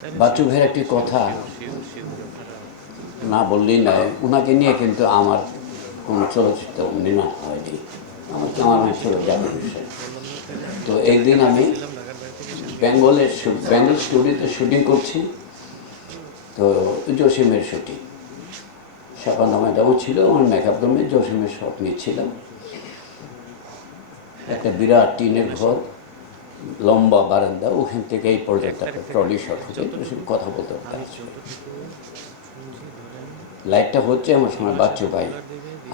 বাচ্চু ভাইয়ের একটি কথা না বললেই নয়, ওনাকে নিয়ে কিন্তু আমার কোনো চলচ্চিত্র নির্মাণ হয়নি। আমার ছিল জাতীয় বিষয়। তো একদিন আমি বেঙ্গল স্টুডিওতে শুটিং করছি, তো জসিমের শুটিং সাপান্ন ম্যাডামও ছিল, আমার মেকআপ রুমে জসিমের শট নিচ্ছিলাম। একটা বিরাট টিনের ঘর, লম্বা বারান্দা, ওখান থেকে এই পর্যন্ত একটা ট্রলি শট হচ্ছে, কথা বলতে পারতাম। লাইটটা হচ্ছে আমার সময় বাচ্চু ভাই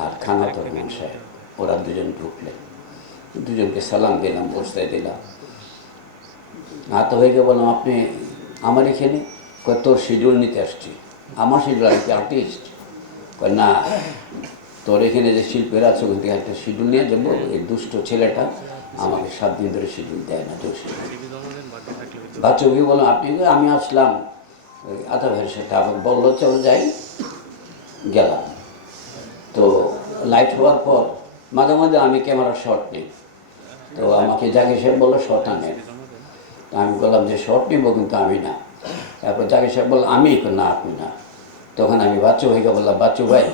আর খানাত রহমান সাহেব, ওরা দুজন ঢুকলেন, দুজনকে সালাম দিলাম, বসতে দিলাম। হাত হয়ে গিয়ে বললাম, আপনি আমার এখানে? কয়, তোর শিডিউল নিতে আসছি। আমার শিডিউল? আমি কি আর্টিস্ট? কয়, না, তোর এখানে যে শিল্পীরা আছে ওখান থেকে একটা শিডিউল নিয়ে যাবো। এই দুষ্ট ছেলেটা আমাকে 7 দিন ধরে শিডিউল দেয় না। জোশী বাচ্চাকে বললাম, আপনি? আমি আসলাম আতা ভাইয়ের সাথে, আবার বললো চলো যাই, গেলাম। তো লাইট হওয়ার পর মাঝে মাঝে আমি ক্যামেরার শট নিই, তো আমাকে জাকির সাহেব বললো শট আনেন। আমি বললাম যে শট নিব, কিন্তু আমি না। তারপর জাকির সাহেব বললো আমি? না, আপনি না। তখন আমি বাচ্চু ভাইকে বললাম, বাচ্চু ভাই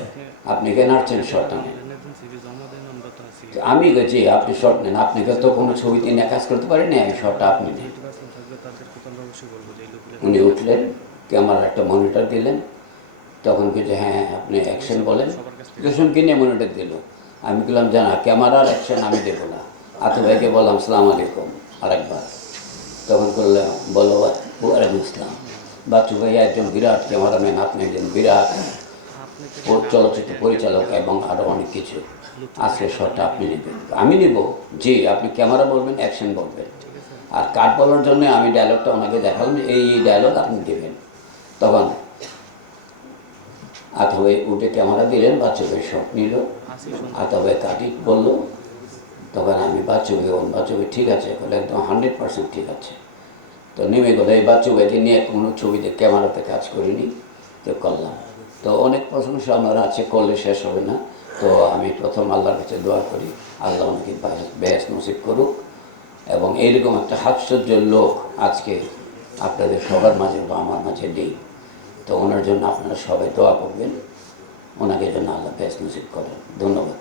আপনি কেন আসছেন, শট আনেন? আমি যে আপনি শট নেন, আপনাকে তো কোনো ছবিতে নিয়ে কাজ করতে পারেনি, আমি শটটা আপনি নেন। উনি উঠলেন, ক্যামেরার একটা মনিটর দিলেন, তখন কিছু হ্যাঁ আপনি অ্যাকশন বলেন। জসিমকে নিয়ে মনিটর দিল। আমি বললাম জানা ক্যামেরার অ্যাকশন আমি দেবো না। আতু ভাইকে বললাম সালাম আলাইকুম আরেকবার, তখন করলাম বলো ওয়ালাইকুম ইসলাম। বাচ্চু ভাই একজন বিরাট ক্যামেরাম্যান, আপনি একজন বিরাট চলচ্চিত্র পরিচালক এবং আরও অনেক কিছু। আজকে শটটা আপনি নেবেন। আমি নিব? জি, আপনি ক্যামেরা বলবেন, অ্যাকশন বলবেন। আর কাট বলার জন্য আমি ডায়লগটা ওনাকে দেখালাম, এই ডায়লগ আপনি দেবেন। তখন আতা ভাই উঠে ক্যামেরা দিলেন, বাচ্চু ভাই শট নিল, আতা ভাই কাটি বললো। তখন আমি বাচ্চু ভাই বললাম, বাচ্চু ভাই ঠিক আছে? বলে একদম 100% ঠিক আছে। তো নেমে গেল। এই বাচ্চু ভাইকে নিয়ে কোনো ছবিতে ক্যামেরাতে কাজ করিনি, তো করলাম। তো অনেক প্রশংসা আমার আছে, করলে শেষ হবে না। তো আমি প্রথম আল্লাহর কাছে দোয়া করি, আল্লাহ আমাকে বেহেশত নসিব করুক, এবং এইরকম একটা হাস্যর্য লোক আজকে আপনাদের সবার মাঝে বা আমার মাঝে নেই। তো ওনার জন্য আপনারা সবাই দোয়া করবেন, ওনাকে যেন আল্লাহ বেহেশত নসিব করেন। ধন্যবাদ।